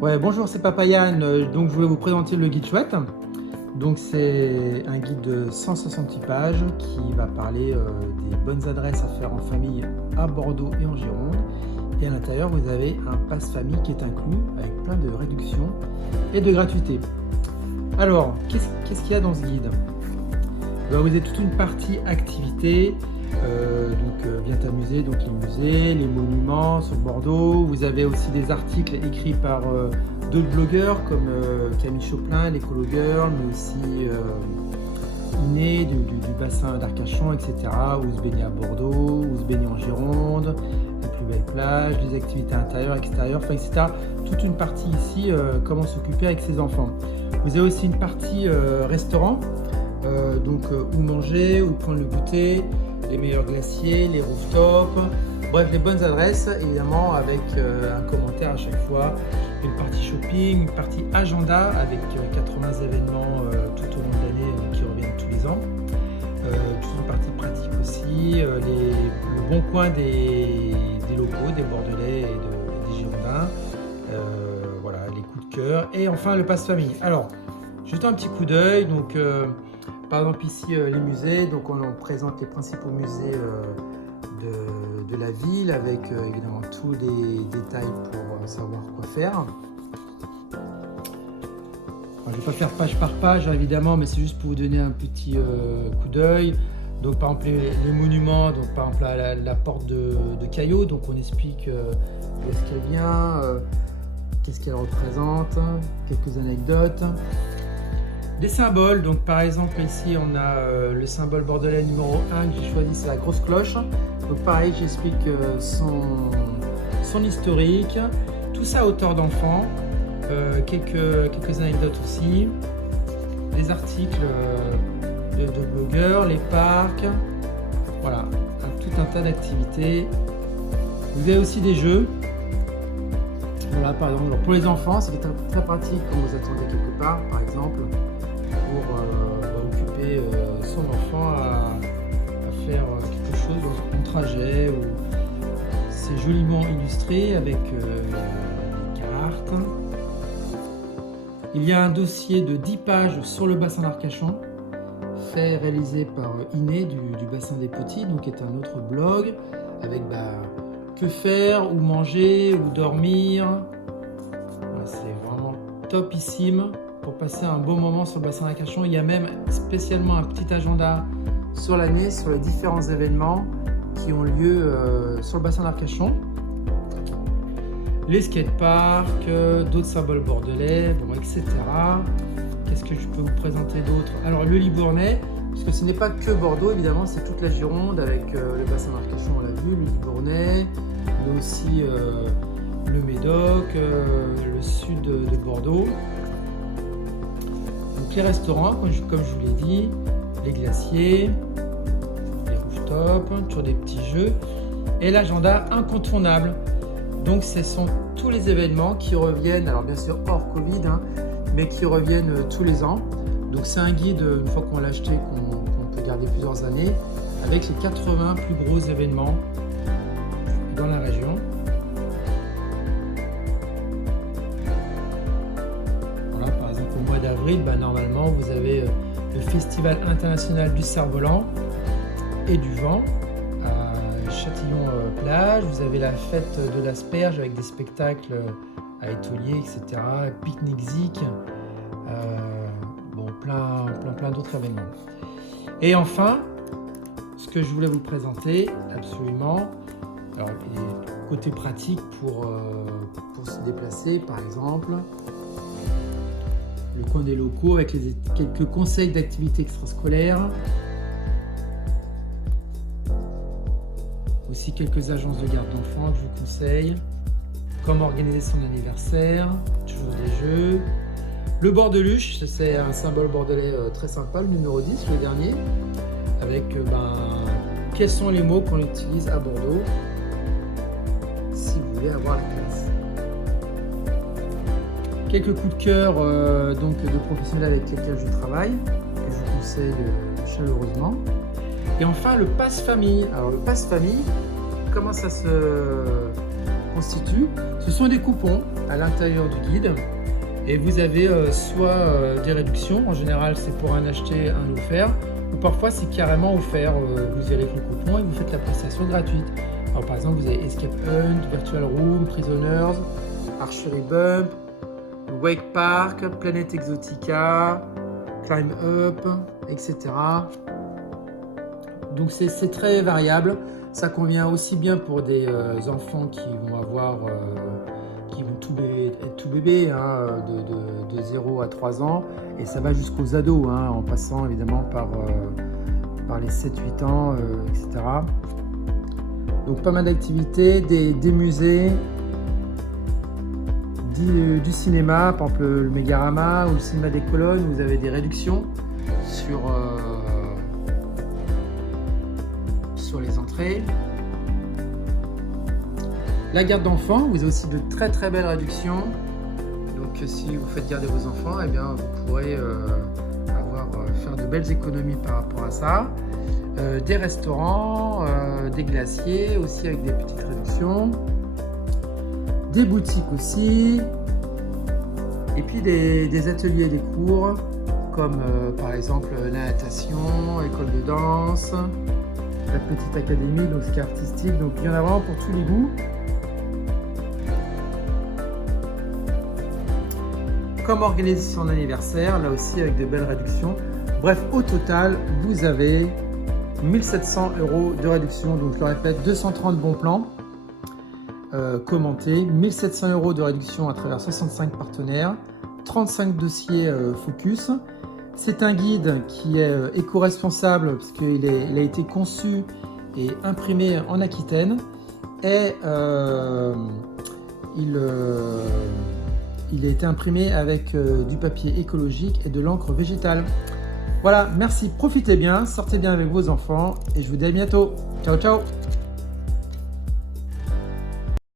Ouais, bonjour, c'est Papa Yann. Donc, je voulais vous présenter le guide chouette. Donc, c'est un guide de 168 pages qui va parler des bonnes adresses à faire en famille à Bordeaux et en Gironde. Et à l'intérieur, vous avez un passe-famille qui est inclus avec plein de réductions et de gratuité. Alors, qu'est-ce qu'il y a dans ce guide? Ben, vous avez toute une partie activité. Bien t'amuser, donc les musées, les monuments sur Bordeaux. Vous avez aussi des articles écrits par d'autres blogueurs comme Camille Choplin, l'Écolo Girl, mais aussi Iné du bassin d'Arcachon, etc. Où se baigner à Bordeaux, où se baigner en Gironde, les plus belles plages, les activités intérieures, extérieures, etc. Toute une partie ici, comment s'occuper avec ses enfants. Vous avez aussi une partie restaurant, où manger, où prendre le goûter, les meilleurs glaciers, les rooftops, bref, les bonnes adresses, évidemment, avec un commentaire à chaque fois, une partie shopping, une partie agenda avec 80 événements tout au long de l'année qui reviennent tous les ans, toute une partie pratique aussi, le bon coin des locaux, des Bordelais et des Girondins, voilà, les coups de cœur, et enfin le passe-famille. Alors, juste un petit coup d'œil, donc par exemple ici les musées, donc on présente les principaux musées de la ville avec évidemment tous les détails pour savoir quoi faire. Alors, je ne vais pas faire page par page évidemment, mais c'est juste pour vous donner un petit coup d'œil. Donc par exemple les monuments, donc par exemple la porte de Caillot, donc on explique d'où est-ce qu'elle vient, qu'est-ce qu'elle représente, quelques anecdotes. Des symboles, donc par exemple ici on a le symbole bordelais numéro 1 que j'ai choisi, c'est la grosse cloche. Donc pareil, j'explique son historique, tout ça à hauteur d'enfant, quelques anecdotes aussi, les articles de blogueurs, les parcs, voilà, tout un tas d'activités. Vous avez aussi des jeux. Voilà, par exemple, pour les enfants, c'est très, très pratique quand vous attendez quelque part, par exemple, pour occuper son enfant à faire quelque chose dans son trajet. C'est joliment illustré avec des cartes. Il y a un dossier de 10 pages sur le bassin d'Arcachon, réalisé par Iné du bassin des Petits, donc qui est un autre blog, avec que faire, où manger, où dormir. Voilà, c'est vraiment topissime pour passer un bon moment sur le bassin d'Arcachon. Il y a même spécialement un petit agenda sur l'année, sur les différents événements qui ont lieu sur le bassin d'Arcachon. Les skateparks, d'autres symboles bordelais, etc. Qu'est-ce que je peux vous présenter d'autre? Alors le Libournais, parce que ce n'est pas que Bordeaux, évidemment, c'est toute la Gironde avec le bassin d'Arcachon, on l'a vu, le Libournais, mais aussi le Médoc, le sud de Bordeaux. Donc les restaurants, comme je vous l'ai dit, les glaciers, les rooftops, toujours des petits jeux, et l'agenda incontournable. Donc ce sont tous les événements qui reviennent, alors bien sûr hors Covid, mais qui reviennent tous les ans. Donc c'est un guide, une fois qu'on l'a acheté, qu'on peut garder plusieurs années, avec les 80 plus gros événements dans la région. Voilà, par exemple au mois d'avril, normalement vous avez le Festival international du cerf-volant et du vent à Châtillon-Plage. Vous avez la fête de l'asperge avec des spectacles à étoliers, etc. Pique-nique Zik. Plein d'autres événements. Et enfin, ce que je voulais vous présenter, absolument, alors côté pratique pour se déplacer, par exemple, le coin des locaux avec quelques conseils d'activités extrascolaires, aussi quelques agences de garde d'enfants que je vous conseille, comment organiser son anniversaire, toujours des jeux. Le bordeluche, c'est un symbole bordelais très sympa, le numéro 10, le dernier, avec quels sont les mots qu'on utilise à Bordeaux si vous voulez avoir la classe. Quelques coups de cœur de professionnels avec lesquels je travaille, que je vous conseille chaleureusement. Et enfin le passe-famille. Alors le passe-famille, comment ça se constitue, ce sont des coupons à l'intérieur du guide. Et vous avez soit des réductions, en général c'est pour un acheté, un offert, ou parfois c'est carrément offert. Vous irez avec le coupon et vous faites la prestation gratuite. Alors par exemple, vous avez Escape Hunt, Virtual Room, Prisoners, Archery Bump, Wake Park, Planet Exotica, Climb Up, etc. Donc c'est très variable. Ça convient aussi bien pour des enfants qui vont être tout bébés, hein, de 0 à 3 ans, et ça va jusqu'aux ados, hein, en passant évidemment par les 7-8 ans, etc. Donc pas mal d'activités, des musées, du cinéma, par exemple le Mégarama ou le cinéma des colonnes, où vous avez des réductions sur les entrées. La garde d'enfants, vous avez aussi de très très belles réductions. Donc si vous faites garder vos enfants, eh bien, vous pourrez faire de belles économies par rapport à ça. Des restaurants, des glaciers aussi avec des petites réductions. Des boutiques aussi. Et puis des ateliers et des cours, comme par exemple la natation, école de danse, la petite académie, donc ski artistique. Donc il y en a vraiment pour tous les goûts. Comme organiser son anniversaire, là aussi avec de belles réductions. Bref, au total, vous avez 1 700 € de réduction. Donc je le répète, 230 bons plans commentés, 1 700 € de réduction à travers 65 partenaires, 35 dossiers focus. C'est un guide qui est éco-responsable puisqu'il a été conçu et imprimé en Aquitaine, et il a été imprimé avec du papier écologique et de l'encre végétale. Voilà, merci, profitez bien, sortez bien avec vos enfants et je vous dis à bientôt. Ciao, ciao!